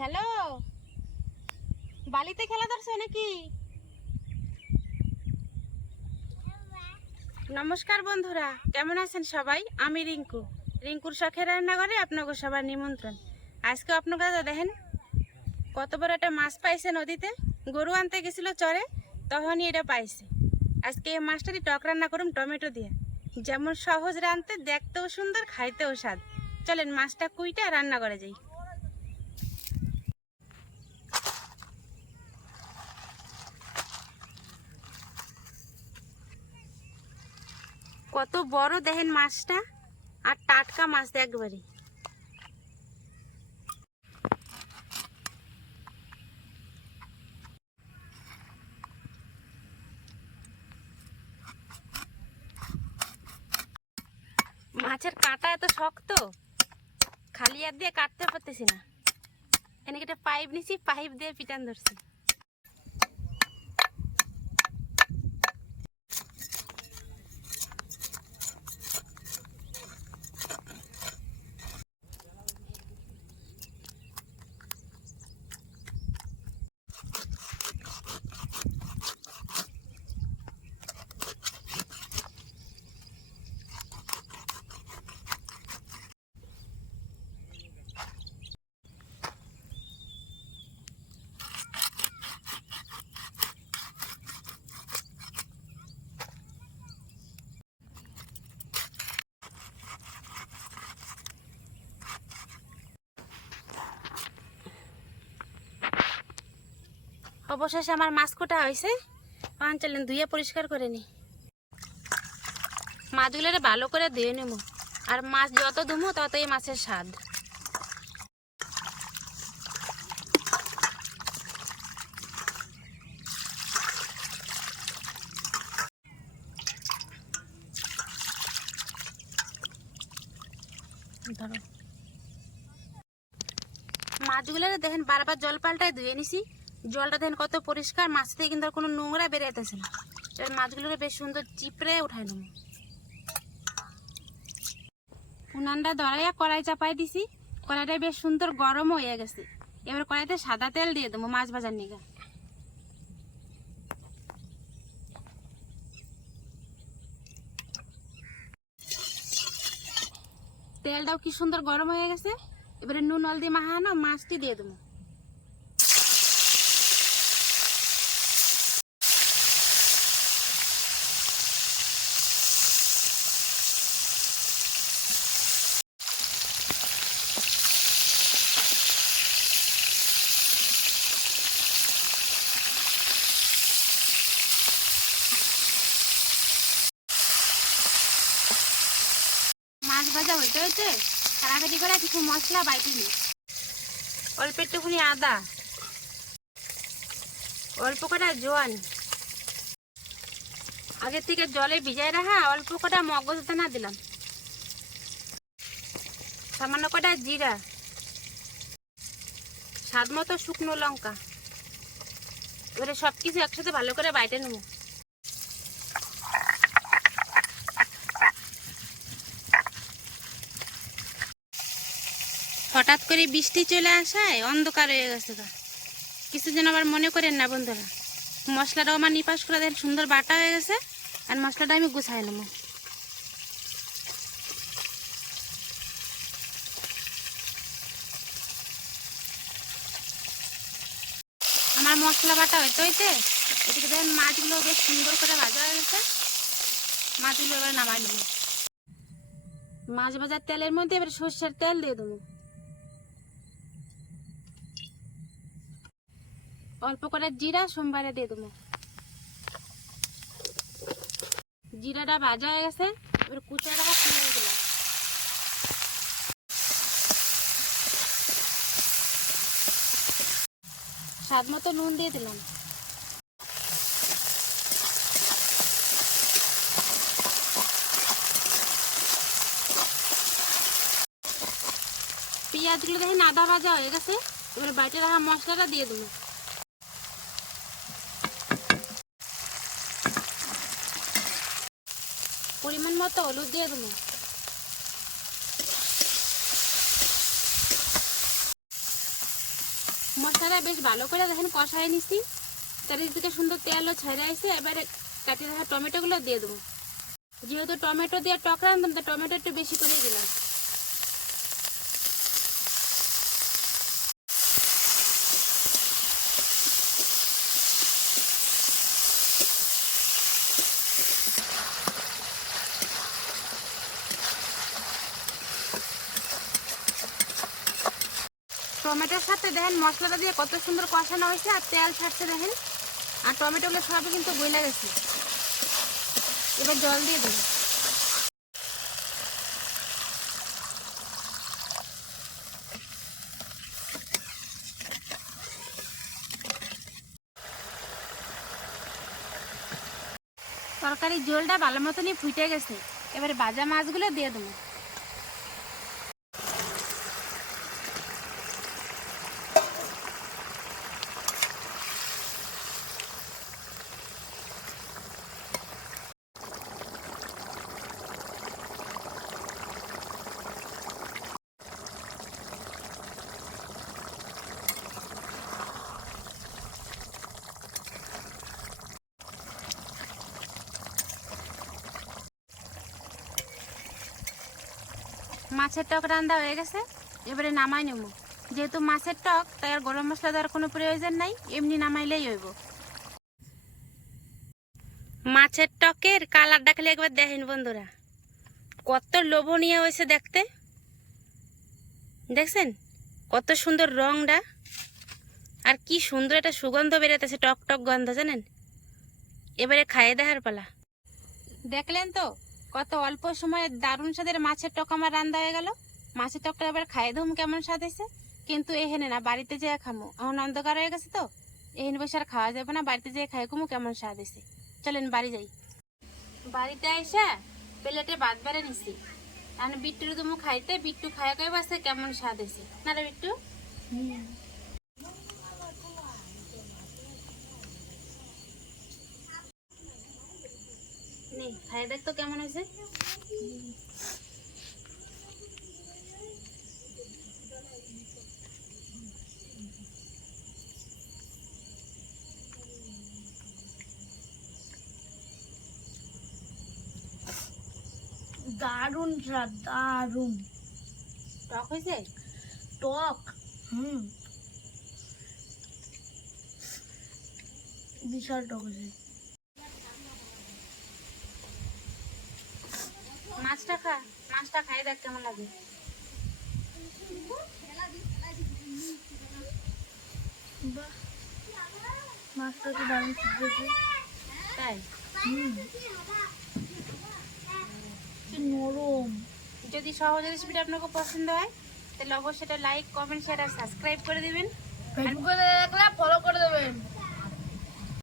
Hello বালিতে খেলা ধরছে নাকি? নমস্কার বন্ধুরা, কেমন আছেন সবাই? আমি রিঙ্কু। রিঙ্কুর শখের রান্নাঘরে আপনাকে সবার নিমন্ত্রণ। আজকে আপনারা দেখেন, কত বড় একটা মাছ পাইছে নদীতে। গরু আনতে গেছিল চরে, তখনই এটা পাইছে। আজকে এই মাছটারই টক রান্না করুন টমেটো দিয়ে। যেমন সহজ রাঁধতে, দেখতেও সুন্দর, খাইতেও স্বাদ। চলেন মাছটা কুইটা রান্না করে যাই। কত বড় দেখেন মাছটা আর টাটকা মাছ একবারে। মাছের কাঁটা এত শক্ত, খালি হাত দিয়ে কাটতে পারতেছি না। এখানে একটা পাইপ নিছি, পাইপ দিয়ে পিটান ধরছি। অবশেষে আমার মাছ কোটা হয়েছে। পান চলেন ধুয়ে পরিষ্কার করে নি। মাছগুলো ভালো করে ধুয়ে নেব আর মাছ যত ধুমো ততই মাছের স্বাদ। মাছগুলো দেখেন বারবার জল পাল্টায় ধুয়ে নিছি। জলটা দেখেন কত পরিষ্কার, মাছ থেকে কিন্তু আর কোনো নোংরা বেরোতেছে না। এবার মাছগুলোকে বেশ সুন্দর চিপড়ে উঠাই নেব। উনানটা ধরাইয়া কড়াই চাপাই দিছি, কড়াইটা বেশ সুন্দর গরম হয়ে গেছে। এবার কড়াইতে সাদা তেল দিয়ে দেবো মাছ ভাজার নিগা তেলটাও কি সুন্দর গরম হয়ে গেছে, এবারে নুন হলদি মাখানো মাছটি দিয়ে দেবো মাছ ভাজা হইতে হইতে কাটাকাটি করে কিছু মশলা বাইটি নি। অল্প একটুখানি আদা। অল্প কটা জোয়ান আগে থেকে জলে ভিজাই রাখা অল্প কটা মগজ দানা দিলাম। সামান্য কটা জিরা। স্বাদ মতো শুকনো লঙ্কা। এবারে সব কিছু একসাথে ভালো করে বাইটে নেব। হঠাৎ করে বৃষ্টি চলে আসায় অন্ধকার হয়ে গেছে কিছু যেন আবার মনে করেন না বন্ধুরা। মশলাটাও আমার নিপাস করে দেন, সুন্দর বাটা হয়ে গেছে, আর মশলাটা আমি গুছাই নেব। আমার মশলা বাটা হইতে হইতে এদিকে দেখেন মাছগুলো বেশ সুন্দর করে ভাজা হয়ে গেছে। মাছগুলো এবার নামাই নেব। মাছ ভাজার তেলের মধ্যে এবার সর্ষের তেল দিয়ে দেবো। অল্প করে জিরা, সোমবারে দিয়ে দেবো। জিরাটা ভাজা হয়ে গেছে, এবার কুচা টাকা তুলে দিলাম স্বাদ মতো নুন দিয়ে দিলাম। পেঁয়াজগুলো দেখেন আদা ভাজা হয়ে গেছে, এবার বাইটে রাখা মশলাটা দিয়ে দেবো। পরিমাণ মতো হলুদ দিয়ে দেবো। মশলাটা বেশ ভালো করে দেখেন কষায় নিছি। চারিদিকে সুন্দর তেলও ছেড়ে আসছে এবারে কাটিয়ে রাখা টমেটোগুলো দিয়ে দেবো। যেহেতু টমেটো দিয়ে টকরা আনতাম তো টমেটো একটু বেশি করে দিলাম। টমেটোর সাথে দেখেন মশলাটা দিয়ে কত সুন্দর কষানো হয়েছে আর তেল ছাড়ছে দেখেন। আর টমেটোগুলো সবই কিন্তু গইলা গেছে। এবার জল দিয়ে দেবেন তরকারির ঝোলটা ভালো মতনই ফুটে গেছে। এবারে ভাজা মাছগুলো দিয়ে দেবো। মাছের টক রান্দা হয়ে গেছে, এবারে নামাই নেব। যেহেতু মাছের টক, তাই আর গরম মশলা দেওয়ার কোনো প্রয়োজন নাই, এমনি নামাইলেই হইব। মাছের টকের কালারটা খালি একবার দেখেন বন্ধুরা। কত লোভনীয় হয়েছে দেখতে। দেখছেন? কত সুন্দর রংটা। আর কি সুন্দর একটা সুগন্ধ বেরোতেছে, টক টক গন্ধ, জানেন? এবারে খাইয়ে দেখার পালা। দেখলেন তো? কত অল্প সময়ে দারুণ স্বাদের মাছের টক আমার রান্না হয়ে গেল। মাছের টকটা এবার খাইয়ে ধুম কেমন স্বাদ হয়েছে। কিন্তু এখানে না, বাড়িতে যেয়ে খামো। এখন অন্ধকার হয়ে গেছে তো। এখানে বসে আর খাওয়া যাবে না, বাড়িতে যেয়ে খাই কুমু কেমন স্বাদ হয়েছে। চলেন বাড়ি যাই। বাড়িতে আইসা প্লেটে ভাত বেড়ে নিছি। আর বিট্টুর তুমি খাইতে, বিট্টু খাইয়া খাই বাসে কেমন স্বাদ হয়েছে। না রে বিট্টু? খাই দেখ তো কেমন হয়েছে? দারুণ স্বাদ দারুণ। টক হয়েছে? টক হুম। বিশাল টক আছে মাছটা খা মাছটা খাই দেখ কেমন লাগে। মাছটা তো দারুণ সিদ্ধেছে তাই? নরম। যদি সহজ রেসিপিটা আপনাকে পছন্দ হয় তাহলে অবশ্যই এটা লাইক কমেন্ট শেয়ার আর সাবস্ক্রাইব করে দিবেন। ফলো করে দেবেন।